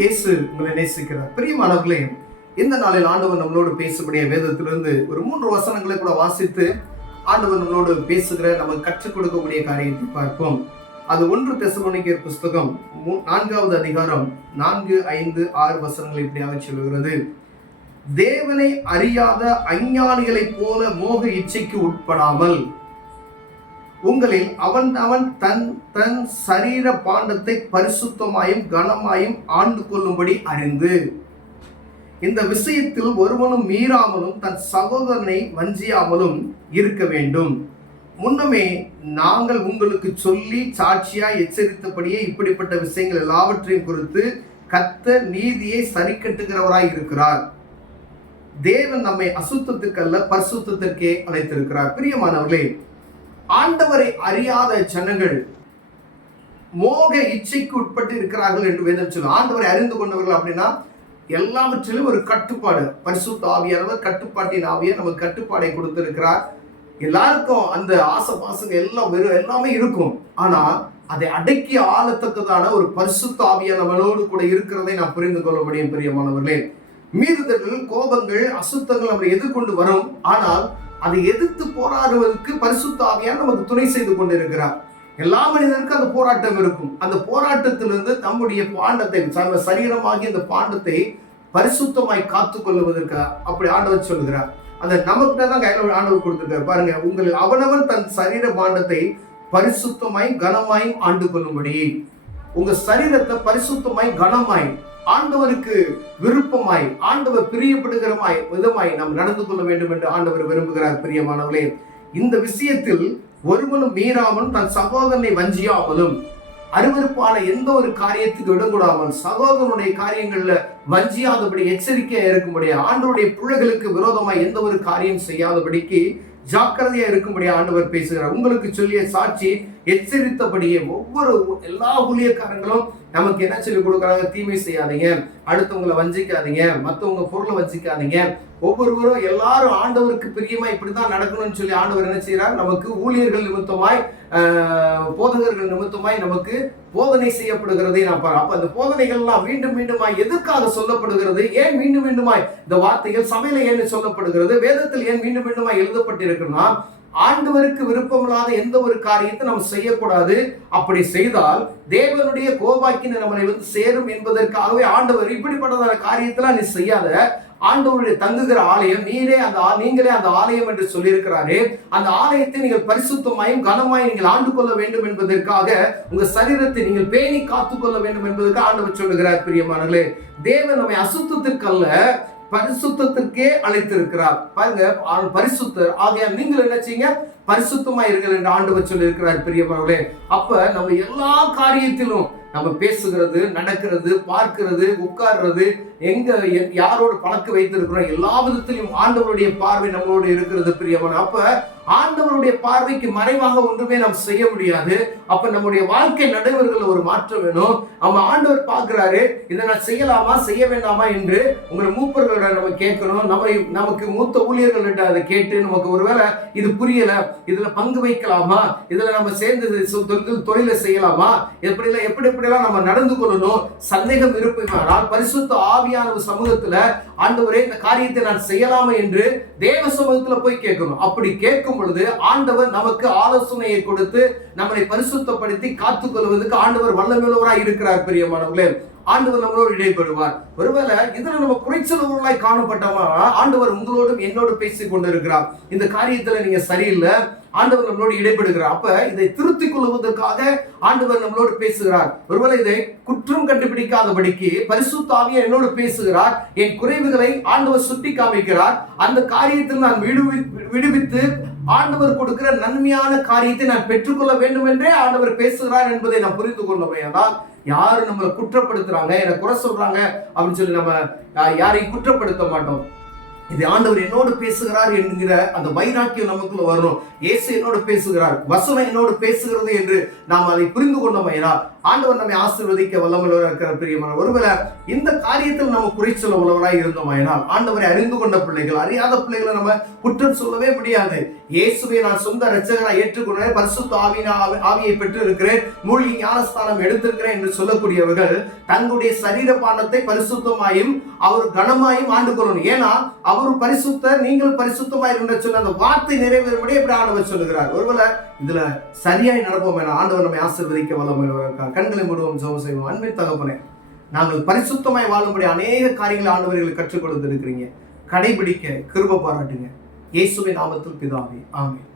இயேசு உங்களை நேசிக்கிறார். பிரியமானவர்களே, இந்த நாளில் ஆண்டவர் நம்மளோடு பேசக்கூடிய வேதத்திலிருந்து ஒரு 3 வசனங்களை கூட வாசித்து ஆண்டவர் நம்மளோடு பேசுகிற, நமக்கு கற்றுக் கொடுக்கக்கூடிய காரியத்தை பார்ப்போம். அது 1 தெசலோனிக்கேயர் புஸ்தகம் 4வது அதிகாரம் 4, 5, 6 வசனங்கள் இப்படியாக சொல்லுகிறது. தேவனை அறியாத அஞ்ஞானிகளைப் போல மோக இச்சைக்கு உட்படாமல் உங்களில் அவன் தன் தன் சரீர பாண்டத்தை பரிசுத்தமாயும் கனமாயும் ஆண்டு கொள்ளும்படி அறிந்து, இந்த விஷயத்தில் ஒருவனும் மீறாமலும் தன் சகோதரனை வஞ்சியாமலும் இருக்க வேண்டும். முன்னமே நாங்கள் உங்களுக்கு சொல்லி சாட்சியாய் எச்சரித்தபடியே இப்படிப்பட்ட விஷயங்கள் எல்லாவற்றையும் குறித்து கர்த்தர் நீதியை சரி கட்டுகிறவராய் இருக்கிறார். தேவன் நம்மை அசுத்தத்துக்கல்ல பரிசுத்தத்திற்கே அழைத்திருக்கிறார். பிரியமானவர்களே, ஆண்டவரை அறியாத ஜனங்கள் மோக இச்சைக்கு உட்பட்டு இருக்கிறார்கள் என்று வேதம் சொல்லும். ஆண்டவரை அறிந்து கொண்டவர்கள் அப்படின்னா எல்லாவற்றிலும் ஒரு கட்டுப்பாடு, பரிசுத்த ஆவியானவர் கட்டுப்பாட்டின் ஆவியை நமக்கு கட்டுப்பாடை கொடுத்திருக்கிறார். எல்லாருக்கும் அந்த ஆசை பாசங்க எல்லாமே இருக்கும். ஆனா அதை அடக்கி ஆளத்தக்கதான ஒரு பரிசுத்த ஆவியானவரோடு கூட இருக்கிறதை நாம் புரிந்து கொள்ள முடியும். பிரியமானவர்களே, மீறுதல்கள், கோபங்கள், அசுத்தங்கள் நம்மை எதிர்கொண்டு வரும். ஆனால் அதை எதிர்த்து போராடுவதற்கு பரிசுத்த ஆவியார் நமக்கு துணை செய்து கொண்டிருக்கிறார். எல்லா மனிதருக்கும் அந்த போராட்டம் இருக்கும். அந்த போராட்டத்திலிருந்து நம்முடைய பாண்டத்தை, சரீரமாகி அந்த பாண்டத்தை பரிசுத்தமாய் காத்து கொள்வதற்கு அப்படி ஆண்டவர் சொல்லுகிறார். அந்த நமக்கு தான் கையில ஆண்டவர் கொடுத்திருக்கார். பாருங்க, உங்களில் அவனவன் தன் சரீர பாண்டத்தை பரிசுத்தமாய் கனமாயும் ஆண்டு கொள்ளும்படி, உங்க சரீரத்தை பரிசுத்தமாய் கனமாய் ஆண்டவருக்கு விருப்பமாய், ஆண்டவர் பிரியப்படுகிறமாய் விதமாய் நாம் நடந்து கொள்ள வேண்டும் என்று ஆண்டவர் விரும்புகிறார். பிரியமானவர்களே, இந்த விஷயத்தில் ஒருவனும் மீறாமலும் தன் சகோதரனை வஞ்சியாமலும், அருவருப்பான எந்த ஒரு காரியத்துக்கு இடங்கூடாமல் சகோதரனுடைய காரியங்கள்ல வஞ்சியாதபடி எச்சரிக்கையா இருக்கும்படி, ஆண்டவருடைய பிள்ளைகளுக்கு விரோதமாய் எந்த ஒரு காரியம் செய்யாதபடிக்கு ஜாக்கிரதையா இருக்கும்படி ஆண்டவர் பேசுகிறார். உங்களுக்கு சொல்லிய சாட்சி எச்சரித்தபடியே எல்லா ஊழியக்காரங்களும் நமக்கு என்ன சொல்லி கொடுக்குறாங்க? தீமை செய்யாதீங்க, அடுத்தவங்களை வஞ்சிக்காதீங்க, மற்றவங்க பொருளை வஞ்சிக்காதீங்க. ஒவ்வொருவரும் எல்லாரும் ஆண்டவருக்கு பிரியமா இப்படிதான் நடக்கணும்னு சொல்லி ஆண்டவர் என்ன செய்யறார்? நமக்கு ஊழியர்கள் நிமித்தமாய், போதகர்கள் நிமித்தமாய் நமக்கு போதனை செய்யப்படுகிறதை நான் பாரு. அப்ப அந்த போதனைகள்லாம் மீண்டும் மீண்டுமாய் எதற்காக சொல்லப்படுகிறது? ஏன் மீண்டும் மீண்டுமாய் இந்த வார்த்தைகள் சபையில ஏன் சொல்லப்படுகிறது? வேதத்தில் ஏன் மீண்டும் மீண்டுமாய் எழுதப்பட்டிருக்குன்னா, ஆண்டவருக்கு விருப்பமில்லாத எந்த ஒரு காரியத்தை நம்ம செய்யக்கூடாது. அப்படி செய்தால் தேவனுடைய கோபாக்கினை நம்மளை சேரும் என்பதற்காகவே ஆண்டவர் இப்படிப்பட்டதான காரியத்தெல்லாம் நீ செய்யாத, ஆண்டவருடைய தங்குகிற ஆலயம் நீங்களே அந்த ஆலயம் என்று சொல்லியிருக்கிறாரே, அந்த ஆலயத்தை நீங்கள் பரிசுத்தமாயும் கனமாயும் நீங்கள் ஆண்டு கொள்ள வேண்டும் என்பதற்காக, உங்க சரீரத்தை நீங்கள் பேணி காத்துக்கொள்ள வேண்டும் என்பதற்கு ஆண்டவர் சொல்லுகிறார். பிரியமானவர்களே, தேவன் நம்மை அசுத்தத்திற்கல்ல பரிசுத்தத்திற்கே அழைத்திருக்கிறார். பாருங்க, பரிசுத்தர் ஆகையால் நீங்கள் என்ன செய்யுங்க? பரிசுத்தமா இருங்கள் என்று ஆண்டவர் சொல்லி இருக்கிறார். பிரியமானவர்களே, அப்ப நம்ம எல்லா காரியத்திலும் நம்ம பேசுகிறது, நடக்கிறது, பார்க்கிறது, உட்கார்றது, எங்க யாரோடு பழக்க வைத்திருக்கிறோம், எல்லா விதத்திலும் ஆண்டவருடைய பார்வை நம்மளோடு இருக்கிறது. பிரியமான, அப்ப ஆண்டவருடைய பார்வைக்கு மறைவாக ஒன்றுமே நாம் செய்ய முடியாது. அப்ப நம்முடைய வாழ்க்கை நடைமுறைகள் ஒரு மாற்றம் வேணும். அவன் ஆண்டவர் பார்க்கிறாரு, இதை நான் செய்யலாமா செய்ய வேண்டாமா என்று உங்களை மூப்பர்களோட நம்ம கேட்கணும். நமக்கு மூத்த ஊழியர்கள்ட்ட அதை கேட்டு நமக்கு ஒருவேளை இது புரியல, இதுல பங்கு வைக்கலாமா, இதுல நம்ம சேர்ந்து தொழிலை செய்யலாமா, எப்படிலாம் நம்ம நடந்து கொள்ளணும், சந்தேகம் இருப்பதால் பரிசுத்த ஆவியான சமூகத்துல ஆண்டவரே இந்த காரியத்தை நான் செய்யலாமா என்று தேவ சமூகத்துல போய் கேட்கணும். அப்படி கேட்கும் பொழுது ஆண்டவர் நமக்கு ஆலோசனையை கொடுத்து நம்மளை பரிசுத்தப்படுத்தி காத்துக் கொள்வதற்கு ஆண்டவர் வல்லமையுள்ளவராய் இருக்கிறார். பிரியமானவர்களே, ஆண்டவர் நம்மளோடு இடைப்படுவார். ஒருவேளை இதுல நம்ம குறைச்சலவர்களாய் காணப்பட்டோமா, ஆண்டவர் உங்களோடும் என்னோடு பேசிக் கொண்டிருக்கிறார். இந்த காரியத்துல நீங்க சரியில்லை, ஆண்டவர் நம்மளோடு இடைப்படுகிறார். அப்ப இதை திருத்திக் கொள்வதற்காக ஆண்டவர் நம்மளோடு பேசுகிறார். ஒருவேளை இதை குற்றம் கண்டுபிடிக்காதபடிக்கு பரிசுத்த ஆவியார் என்னோடு பேசுகிறார். என் குறைவுகளை ஆண்டவர் சுட்டி காமிக்கிறார். அந்த காரியத்தில் நான் விடுவித்து ஆண்டவர் கொடுக்கிற நன்மையான காரியத்தை நான் பெற்றுக்கொள்ள வேண்டும் என்றே ஆண்டவர் பேசுகிறார் என்பதை நான் புரிந்து கொள்ளவேனால், யாரும் நம்மளை குற்றப்படுத்துறாங்க, எனக்கு குறை சொல்றாங்க அப்படின்னு சொல்லி நம்ம யாரையும் குற்றப்படுத்த மாட்டோம். இது ஆண்டவர் என்னோடு பேசுகிறார் என்கிற அந்த வைராக்கியம் நமக்குள்ள வரணும். இயேசு என்னோடு பேசுகிறார், வசனம் என்னோடு பேசுகிறது என்று நாம் அதை புரிந்து கொண்டோமையா ஆண்டவர் நம்மை ஆசீர்வதிக்க வல்லமையுள்ளவராக இருக்கிற பிரியமான ஒருவேளை இந்த காரியத்தில் நம்ம குறைச்சொல்ல உள்ளவராய் இருந்தோமாயினால், ஆண்டவரை அறிந்து கொண்ட பிள்ளைகள், அறியாத பிள்ளைகளை நம்ம குற்றம் சொல்லவே முடியாது. இயேசுவை நான் சொந்த இரட்சகராய் ஏற்றுக்கொண்டேன், பரிசுத்த ஆவியை பெற்று இருக்கிறேன், மூழ்கி ஞானஸ்தானம் எடுத்திருக்கிறேன் என்று சொல்லக்கூடியவர்கள் தங்களுடைய சரீர பாண்டத்தை பரிசுத்தமாயும் அவர் கனமாயும் ஆண்டு கொள்ளணும். ஏன்னா அவர் பரிசுத்தர், நீங்கள் பரிசுத்தமாய் என்று சொன்ன அந்த வார்த்தை நிறைவேறும்படி எப்படி ஆண்டவர் சொல்லுகிறார். ஒருவேளை இதுல சரியாய் நடப்போம் என ஆண்டவர் நம்மை ஆசீர்வதிக்க வல்லமையுள்ளவராக. கண்களை மூடுவோம், ஜெபம் செய்வோம். அன்பின் தகப்பனே, நாங்கள் பரிசுத்தமாய் வாழும்படி அநேக காரியங்களை ஆண்டவர்களுக்கு கற்றுக் கொடுத்து இருக்கிறீங்க. கடைபிடிக்க கிருபை பாராட்டுங்க. இயேசுவின் நாமத்தில் பிதாவே, ஆமென்.